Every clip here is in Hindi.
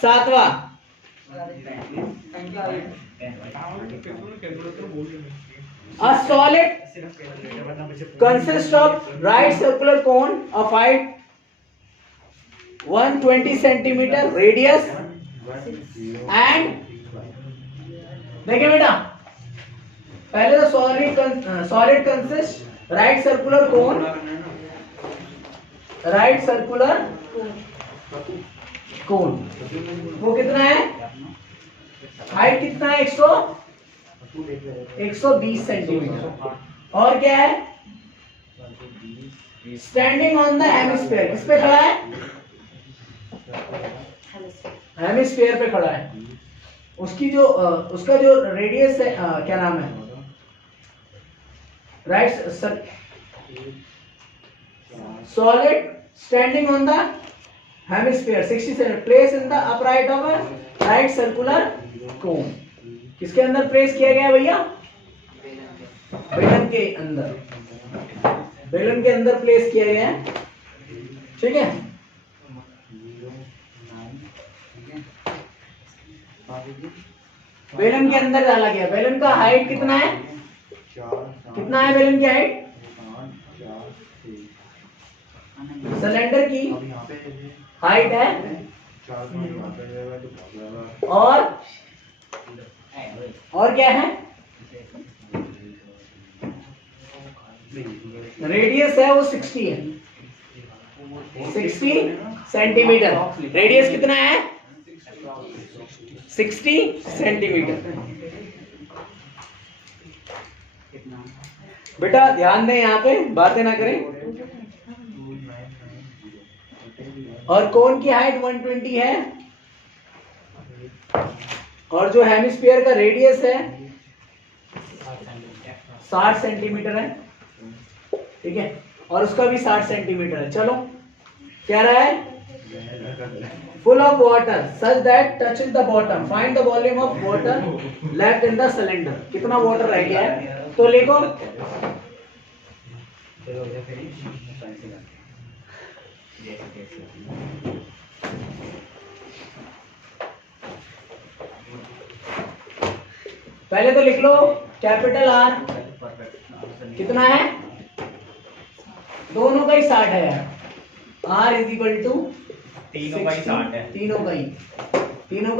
सातवां, a solid consists of right circular cone of height 120 centimeter radius and देखिए बेटा, पहले तो solid consist right circular cone, वो कितना है, हाइट कितना है, 120 सेंटीमीटर, और क्या है, स्टैंडिंग ऑन द हेमिस्फीयर, किस पे खड़ा है, हेमिस्फीयर पे खड़ा है, उसका जो रेडियस है, क्या नाम है, right solid standing on the hemisphere 60 centimetre, place in the upright of a right circular cone, किसके अंदर प्लेस किया गया है भैया, बेलन के अंदर प्लेस किया गया है, ठीक है। बेलन के अंदर डाला गया, बेलन का हाइट कितना है, बेलन की हाइट, सिलेंडर की हाइट है, और क्या है, रेडियस है वो 60 है, 60 सेंटीमीटर, रेडियस कितना है, 60 सेंटीमीटर। बेटा ध्यान दें, यहाँ पे बातें ना करें, और कोन की हाइट 120 है, और जो हेमिस्फीयर का रेडियस है 60 सेंटीमीटर है, ठीक है, और उसका भी 60 सेंटीमीटर है। चलो क्या रहा है, full of water such that touches the bottom, find the volume of water left in the cylinder, कितना वाटर रह गया है, तो लिखो, पहले तो लिख लो कैपिटल आर कितना है, दोनों का ही 60 है, आर इज इक्वल टू तीनों का ही 60 है, तीनों का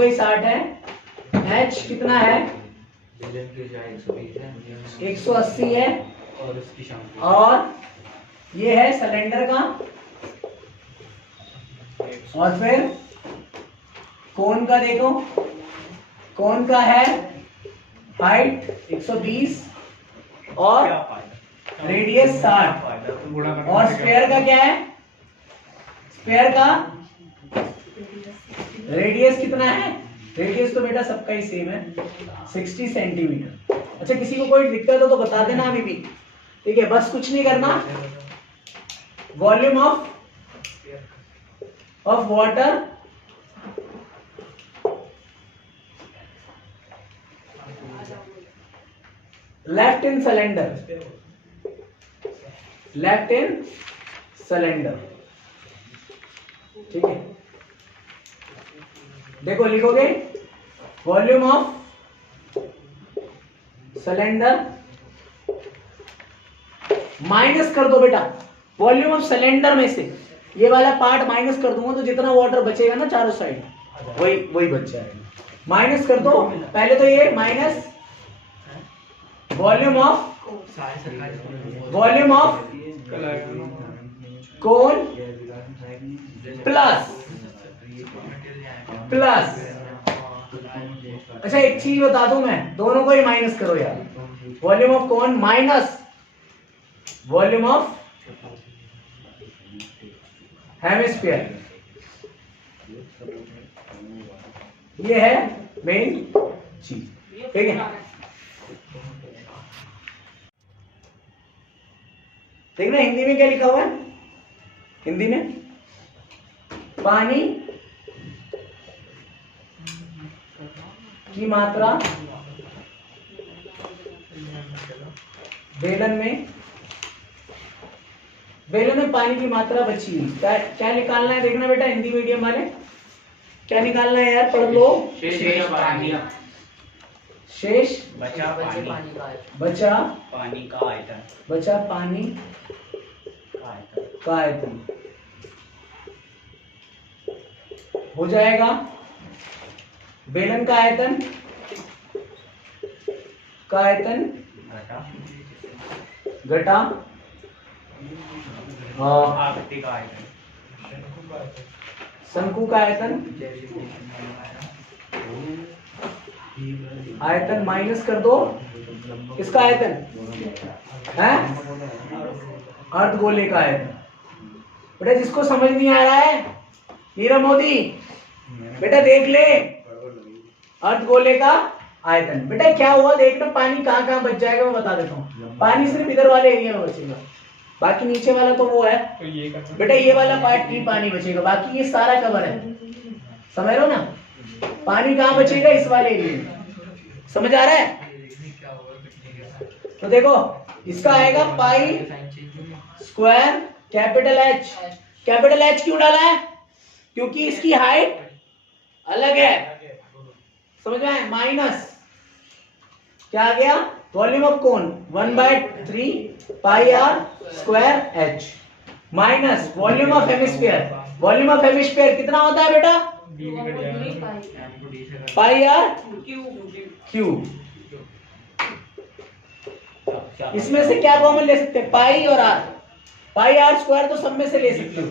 ही 60 है, एच कितना है, 180 है, और ये है सिलेंडर का, और फिर कोन का देखो, कोन का है हाइट 120 और रेडियस 60, और स्फीयर का क्या है, स्फीयर का रेडियस कितना है, रेडियस तो बेटा सबका ही सेम है 60 सेंटीमीटर। अच्छा किसी को कोई दिक्कत हो तो बता देना अभी भी, ठीक है, बस कुछ नहीं करना, volume of water left in cylinder, ठीक है, देखो लिखोगे वॉल्यूम ऑफ सिलेंडर, माइनस कर दो बेटा, वॉल्यूम ऑफ सिलेंडर में से ये वाला पार्ट माइनस कर दूंगा तो जितना वाटर बचेगा ना चारों साइड वही बच जाएगा, माइनस कर दो, पहले तो ये minus volume of cone plus, अच्छा एक चीज बता दूं मैं, दोनों को ही माइनस करो यार, volume of cone minus volume of hemisphere, ये है मेन चीज, ठीक है। देखना हिंदी में क्या लिखा हुआ है, हिंदी में पानी की मात्रा बेलन में पानी की मात्रा बची हुई, क्या निकालना है देखना बेटा, हिंदी मीडियम वाले क्या निकालना है यार, पढ़ लो। शेष पानी, शेष बचा पानी, बचा पानी का आयतन, बचा पानी का आयतन, का आयतन हो जाएगा बेलन का आयतन, का आयतन घटा घटा आकृति का आयतन, शंकु का आयतन, आयतन माइनस कर दो किसका आयतन है, अर्धगोले का आयतन। बेटा जिसको समझ नहीं आ रहा है नीरव मोदी, बेटा देख ले अर्धगोले का आयतन। बेटा क्या हुआ देखना, पानी कहाँ कहाँ बच जाएगा मैं बता देता हूँ। पानी सिर्फ इधर वाले एरिया में बचेगा, बाकी नीचे वाला तो वो है। बेटा ये वाला पार्ट नहीं पानी बचेगा, बाकी ये सारा कवर है, समझ रहे हो ना। पानी कहाँ बचेगा, इस वाले एरिया में, समझ आ रहा है। तो देखो इसका आएगा pi square capital H. Capital H क्यों डाला है, क्योंकि इसकी हाइट अलग है, समझ में आया। माइनस क्या आ गया, volume of cone 1/3 pi r square h, minus volume of hemisphere. Volume of hemisphere कितना होता है बेटा, पाई आर क्यूब। इसमें से क्या कॉमन ले सकते हैं, पाई और आर। पाई आर स्क्वायर तो सब में से ले सकते हो,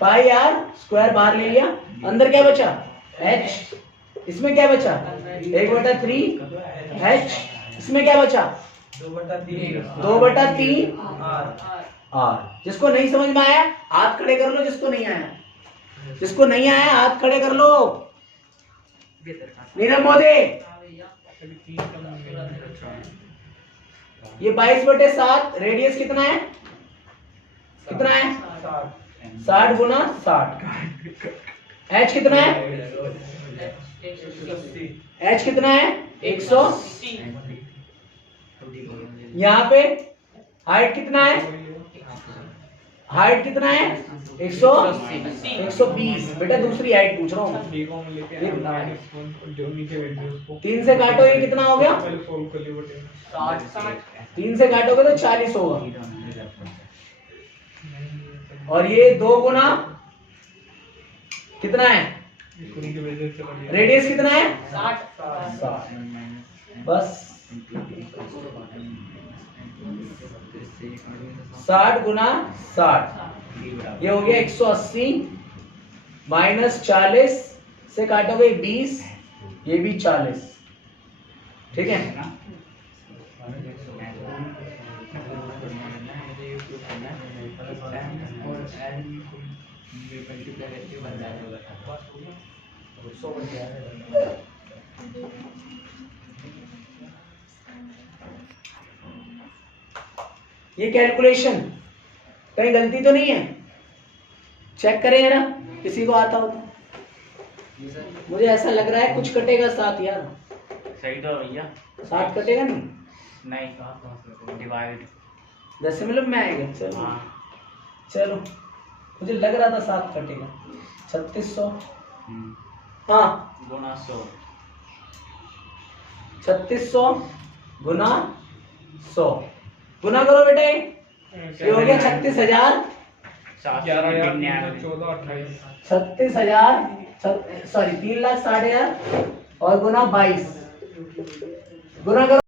पाई आर स्क्वायर बाहर ले लिया, अंदर क्या बचा एच, इसमें क्या बचा 1/3 एच, इसमें क्या बचा 2/3 आर। जिसको नहीं समझ में आया हाथ खड़े कर लो, जिसको नहीं आया, जिसको नहीं आया हाथ खड़े कर लो। नीरव मोदी ये 22/7 रेडियस कितना है, कितना है 60 गुना 60। एच कितना है, एच कितना है 180। यहाँ पे हाइट कितना है, हाइट कितना है 120। बेटा दूसरी हाइट पूछ रहा हूँ, 3 से काटो ये कितना हो गया 3 से काटोगे तो 40 होगा, और ये 2 गुना कितना है, रेडियस कितना है 60। बस 60 गुना 60 ये हो गया 180, माइनस 40 से काटोगे 20, ये भी 40, ठीक है। ये कैलकुलेशन कहीं गलती तो नहीं है, चेक करें जरा, किसी को आता हो तो। मुझे ऐसा लग रहा है कुछ कटेगा 7 यार, सही तो भैया 7 कटेगा नहीं, नहीं डिवाइड डेसिमल में आएगा। चलो चलो मुझे लग रहा था 7 कटेगा। 3600 हाँ गुना 100, 3600 गुना 100 गुना करो बेटे, ये हो गया 36,000, 36,000 सॉरी 3,60,000 और गुना 22 गुना करो।